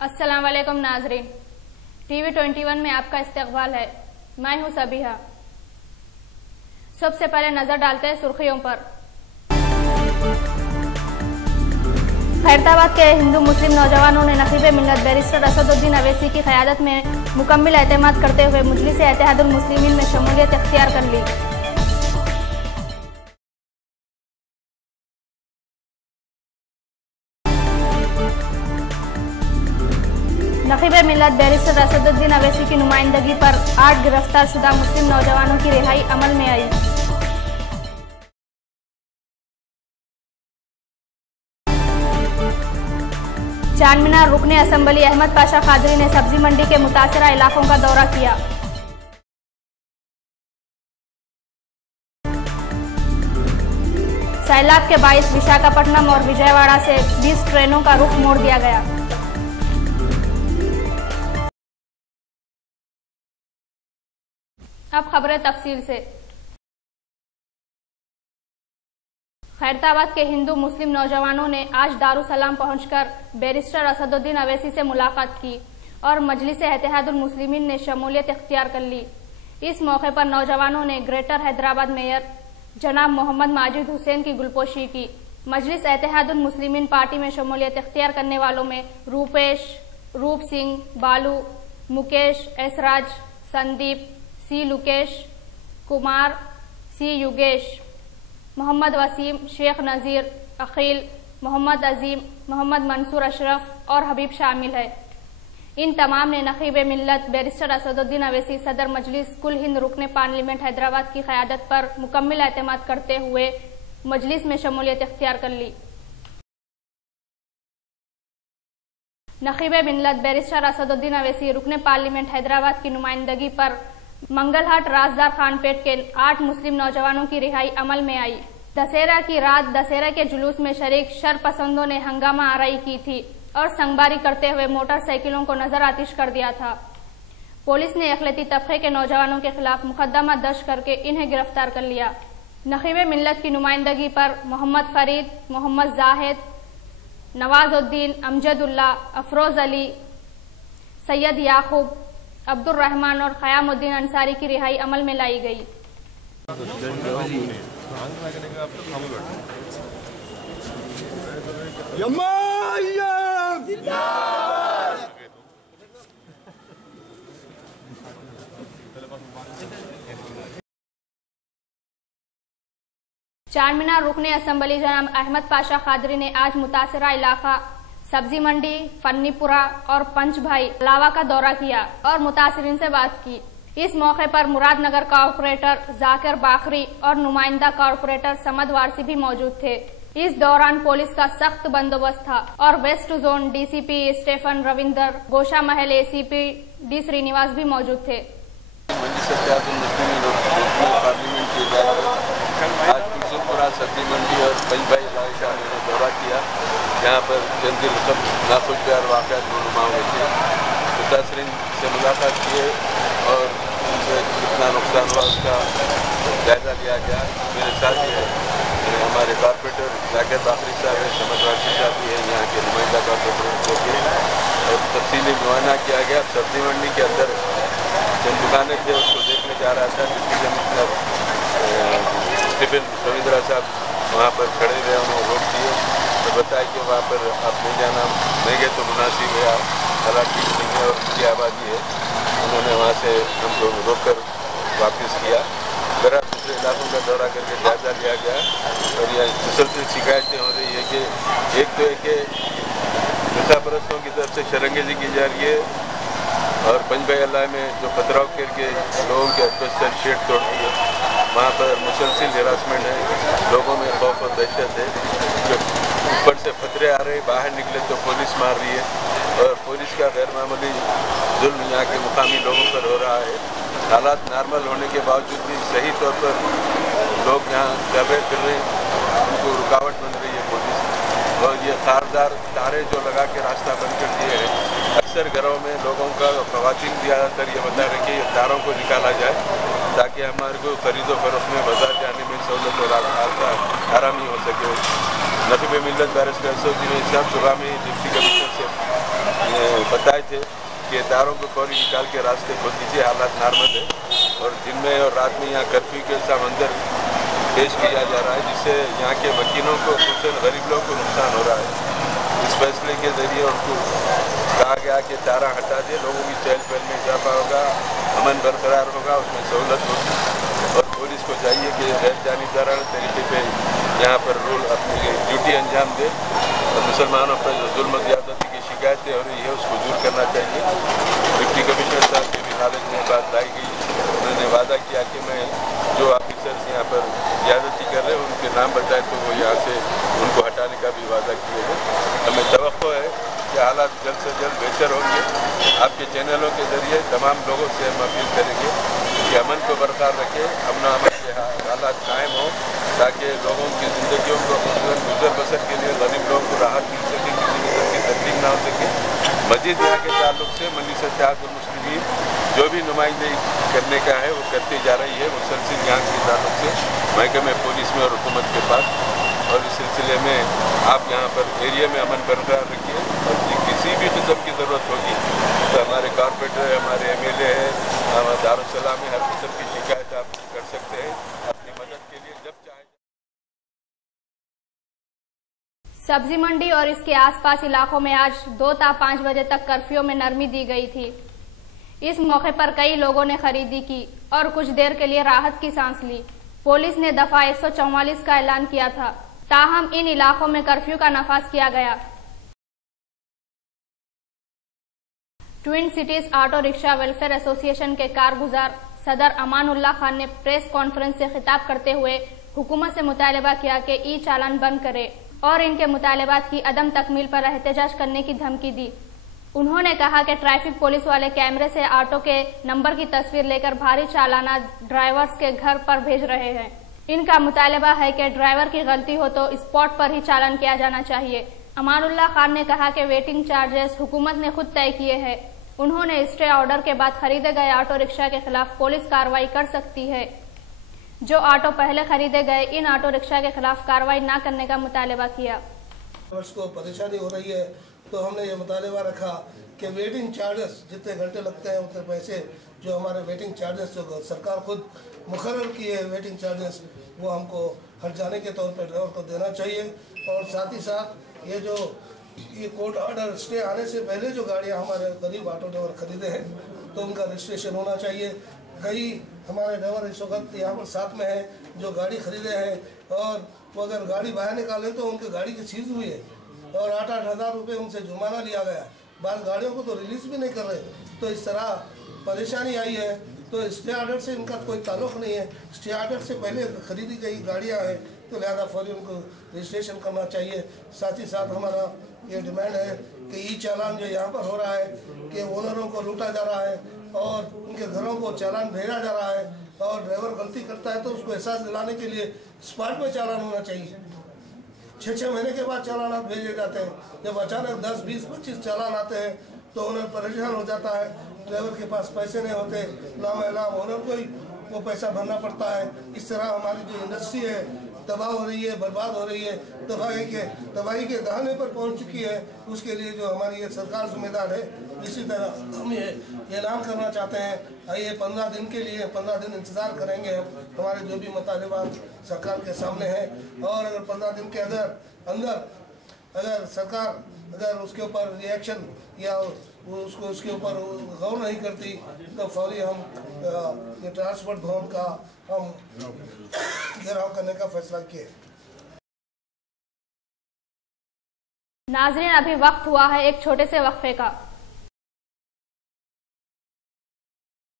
अस्सलाम वालेकुम नाजरीन, टीवी 21 में आपका इस्तकबाल है। मैं हूं सबीहा। सबसे पहले नजर डालते हैं सुर्खियों पर। खैरताबाद के हिंदू मुस्लिम नौजवानों ने नकीब मिल्लत बैरिस्टर असदुद्दीन अवैसी की क़यादत में मुकम्मल एतमाद करते हुए मजलिस इत्तेहादुल मुस्लिमीन में शमूलियत इख्तियार कर ली। नकीब मिल्लत बैरिस्टर असदुद्दीन अवैसी की नुमाइंदगी पर 8 गिरफ्तार शुदा मुस्लिम नौजवानों की रिहाई अमल में आई। चारमीनार रुकने असम्बली अहमद पाशा कादरी ने सब्जी मंडी के मुतासरा इलाकों का दौरा किया। सैलाब के बाइस विशाखापट्टनम और विजयवाड़ा से 20 ट्रेनों का रुख मोड़ दिया गया। अब खबरें तफसील से। खैरताबाद के हिंदू मुस्लिम नौजवानों ने आज दारुसलाम पहुंचकर बैरिस्टर असदुद्दीन अवैसी से मुलाकात की और मजलिस इत्तेहादुल मुस्लिमीन ने शमूलियत इख्तियार कर ली। इस मौके पर नौजवानों ने ग्रेटर हैदराबाद मेयर जनाब मोहम्मद माजिद हुसैन की गुलपोशी की। मजलिस इत्तेहादुल मुस्लिमीन पार्टी में शमूलियत इख्तियार करने वालों में रूपेश, रूप सिंह, बालू, मुकेश, एसराज, संदीप, सी लुकेश, कुमार, सी युगेश, मोहम्मद वसीम, शेख नज़ीर, अकील, मोहम्मद अजीम, मोहम्मद मंसूर अशरफ और हबीब शामिल है। इन तमाम ने नकीब मिल्लत बैरिस्टर असदुद्दीन अवैसी सदर मजलिस कुल हिंद रुकने पार्लियामेंट हैदराबाद की क़यादत पर मुकम्मल एतमाद करते हुए मजलिस में शमूलियत इख्तियार कर ली। नकीब मिल्लत बैरिस्टर असदुद्दीन अवैसी रुकने पार्लियामेंट हैदराबाद की नुमाइंदगी पर मंगलहाट राजदार खानपेट के 8 मुस्लिम नौजवानों की रिहाई अमल में आई। दशहरा की रात दशहरा के जुलूस में शरीक शरपसंदों ने हंगामा आराई की थी और संगबारी करते हुए मोटरसाइकिलों को नजर आतिश कर दिया था। पुलिस ने अखिलती तबके के नौजवानों के खिलाफ मुकदमा दर्ज करके इन्हें गिरफ्तार कर लिया। नकीब मिल्लत की नुमाइंदगी पर मोहम्मद फरीद, मोहम्मद जाहिद, नवाजुद्दीन, अमजदुल्ला, अफरोज अली, सैयद याकूब, अब्दुल रहमान और क़यामुद्दीन अंसारी की रिहाई अमल में लाई गई। चारमीनार रुकने असम्बली जनाब अहमद पाशा कादरी ने आज मुतासरा इलाका सब्जी मंडी, फन्नीपुरा और पंचभाई लावा का दौरा किया और मुतासरीन से बात की। इस मौके पर मुरादनगर कॉर्पोरेटर जाकिर बाखरी और नुमाइंदा कॉर्पोरेटर समद वारसी भी मौजूद थे। इस दौरान पुलिस का सख्त बंदोबस्त था और west zone DCP Stephen Ravinder, Gosha Mahal ACP D Srinivas भी मौजूद थे। आज कुसुमपुरा सब्जी मंडी और पंचभाई इलाका ने दौरा किया, यहाँ पर चंद नाखुशगवार वाक़यात रूनुमा हुए थे। मुतासरीन से मुलाकात किए और उनसे कितना नुकसान हुआ उसका जायजा लिया गया। मेरे साथ ये हमारे कॉर्पोरेटर जाकिर बाखरी साहब है, समद वारसी साहब भी हैं, यहाँ के नुमाइंदा कॉर्पोरेटर के, और तफसीली मुआयना किया गया। सब्जी मंडी के अंदर चंद दुकानें थे, उसको देखने जा रहा था। डिप्टी कमिश्नर स्टीफन रविंद्रा साहब वहाँ पर खड़े रहे, उन्होंने रोक दिए तो बताया कि वहाँ पर आप नहीं जाना, नहीं गए तो मुनासिब है, हालांकि नहीं है और उनकी आबादी है। उन्होंने वहाँ से हमको रोक कर वापस किया। बहरहाल दूसरे इलाकों का दौरा करके जायजा लिया गया और यह मुसलसल शिकायतें हो रही है कि एक तो है कि नशापरस्तों की तरफ से शरंगेजी की जा रही है और पंचभाई अल्लाह में जो पथराव करके लोगों के अस्पताल शेड तोड़ दिए, वहाँ पर मुसलसल हिरासमेंट है, लोगों में खौफ और दहशत है। जो ऊपर से खतरे आ रहे, बाहर निकले तो पुलिस मार रही है और पुलिस का गैर मामूली जुल्म यहाँ के मुकामी लोगों पर हो रहा है। हालात नॉर्मल होने के बावजूद भी सही तौर पर लोग यहाँ चल रहे फिर रहे, उनको रुकावट बन रही है पुलिस। और ये तारदार तारे जो लगा के रास्ता बंद कर दिए हैं, अक्सर घरों में लोगों का, ख़वातीन ज़्यादातर ये बता रहे कि ये तारों को निकाला जाए ताकि हमारे को खरीदो फरोख्त में बाजार जाने में सहूलत और आरामी हो सके। नकीब मिल्लत बैरिस्टर असदुद्दीन साहब सुबह में डिप्टी कमिश्नर से बताए थे कि तारों को फौरी निकाल के रास्ते खोल दीजिए, हालात नॉर्मल है। और दिन में और रात में यहाँ कर्फ्यू के ऐसा मंजर पेश किया जा रहा है जिससे यहाँ के वकीलों को, खुसूसन गरीब लोगों को नुकसान हो रहा है। इस फैसले के जरिए उनको कहा गया कि तारा हटा दे, लोगों की चहल पहल में इजाफा होगा, अमन बरकरार होगा, उसमें सहूलत होगी। और पुलिस को चाहिए कि गैर जानिबदाराना तरीके पे यहाँ पर रोल अपनी ड्यूटी अंजाम दे और मुसलमानों पर जो जुल्म ज़्यादती की शिकायतें हो रही है उसको दूर करना चाहिए। डिप्टी कमिश्नर साहब के भी नॉलेज में बात लाई गई, उन्होंने वादा किया कि मैं जो ऑफिसर्स यहाँ पर ज़्यादती कर रहे हैं उनके नाम बताए तो वो यहाँ से उनको हटाने का भी वादा किया है। हमें तवक्को है कि हालात जल्द से जल्द बेहतर होंगे। आपके चैनलों के जरिए तमाम लोगों से हम अपील करेंगे कि अमन को बरकरार रखें, अमन के हालात कायम हो ताकि लोगों की ज़िंदगियों को गुजर बसर के लिए गरीब लोगों को राहत मिल सके, किसी किस्म की तकलीफ ना हो सके। मस्जिद यहाँ के ताल्लुक से मजलिस इत्तेहादुल मुस्लिमीन जो भी नुमाइंदगी करने का है वो करती जा रही है मुसलसल यहाँ के ताल्लुक से महकमे पुलिस में और हुकूमत के पास। और इस सिलसिले में आप यहाँ पर एरिया में अमन बरकरार रखिए और किसी भी किस्म की ज़रूरत होगी तो हमारे कॉर्पोरेटर है, हमारे MLA है, हमारे दारुसलाम में हर किस्म की शिकायत आप कर सकते हैं अपनी मदद के लिए जब चाहें। सब्जी मंडी और इसके आसपास इलाकों में आज 2 ता 5 बजे तक कर्फ्यू में नरमी दी गई थी। इस मौके पर कई लोगों ने खरीदी की और कुछ देर के लिए राहत की सांस ली। पुलिस ने दफा 144 का ऐलान किया था, ताहम इन इलाकों में कर्फ्यू का नफाज किया गया। Twin cities auto rickshaw welfare association के कारगुजार सदर अमानुल्लाह खान ने प्रेस कॉन्फ्रेंस से खिताब करते हुए हुकूमत से मुतालबा किया कि ई चालान बंद करे और इनके मुतालबात की अदम तकमील पर एहतजाज करने की धमकी दी। उन्होंने कहा कि ट्रैफिक पुलिस वाले कैमरे से ऑटो के नंबर की तस्वीर लेकर भारी चालाना ड्राइवर्स के घर पर भेज रहे हैं। इनका मुतालबा है कि ड्राइवर की गलती हो तो स्पॉट पर ही चालान किया जाना चाहिए। अमानुल्लाह खान ने कहा कि वेटिंग चार्जेस हुकूमत ने खुद तय किए हैं। उन्होंने स्टे ऑर्डर के बाद खरीदे गए ऑटो रिक्शा के खिलाफ पुलिस कार्रवाई कर सकती है। जो ऑटो पहले खरीदे गए इन ऑटो रिक्शा के खिलाफ कार्रवाई न करने का मुतालबा किया। को परेशानी हो रही है तो हमने ये मुतालबा रखा कि वेटिंग चार्जेस जितने घंटे लगते हैं उतने पैसे जो हमारे वेटिंग चार्जेस जो सरकार खुद मुकर्रर किए है वेटिंग चार्जेस वो हमको हट जाने के तौर पर ड्राइवर को देना चाहिए। और साथ ही साथ ये कोर्ट ऑर्डर स्टे आने से पहले जो गाड़ियाँ हमारे गरीब ऑटो ड्राइवर खरीदे हैं तो उनका रजिस्ट्रेशन होना चाहिए। कई हमारे ड्राइवर इस वक्त यहाँ पर साथ में है जो गाड़ी खरीदे हैं और वो अगर गाड़ी बाहर निकालें तो उनकी गाड़ी की चीज़ हुई है और 8-8 हज़ार रुपये उनसे जुर्माना लिया गया। बाद गाड़ियों को तो रिलीज भी नहीं कर रहे, तो इस तरह परेशानी आई है। तो स्टे ऑर्डर से इनका कोई ताल्लुक़ नहीं है, स्टे ऑर्डर से पहले खरीदी गई गाड़ियाँ हैं तो लिहाजा फौरी उनको रजिस्ट्रेशन करना चाहिए। साथ ही साथ हमारा ये डिमांड है कि ई चालान जो यहाँ पर हो रहा है कि ओनरों को लूटा जा रहा है और उनके घरों को चालान भेजा जा रहा है और ड्राइवर गलती करता है तो उसको एहसास दिलाने के लिए स्पॉट में चालान होना चाहिए। 6-6 महीने के बाद चालान भेजे जाते हैं, जब अचानक 10, 20, 25 चालान आते हैं तो ओनर परेशान हो जाता है। ड्राइवर के पास पैसे नहीं होते, लाम ओनर को ही वो पैसा भरना पड़ता है। इस तरह हमारी जो इंडस्ट्री है तबाह हो रही है, बर्बाद हो रही है, तबाही के दहाने पर पहुंच चुकी है। उसके लिए जो हमारी ये सरकार जिम्मेदार है। इसी तरह हम ये ऐलान करना चाहते हैं, आइए 15 दिन के लिए 15 दिन इंतज़ार करेंगे हमारे जो भी मुतालिबात सरकार के सामने हैं। और अगर 15 दिन के अंदर अगर सरकार उसके ऊपर रिएक्शन या उसके ऊपर गौर नहीं करती तो फौरी हम ये ट्रांसपोर्ट भवन का हम घेराव करने का फैसला किए। नाज़रीन, अभी वक्त हुआ है एक छोटे से वक्फे का।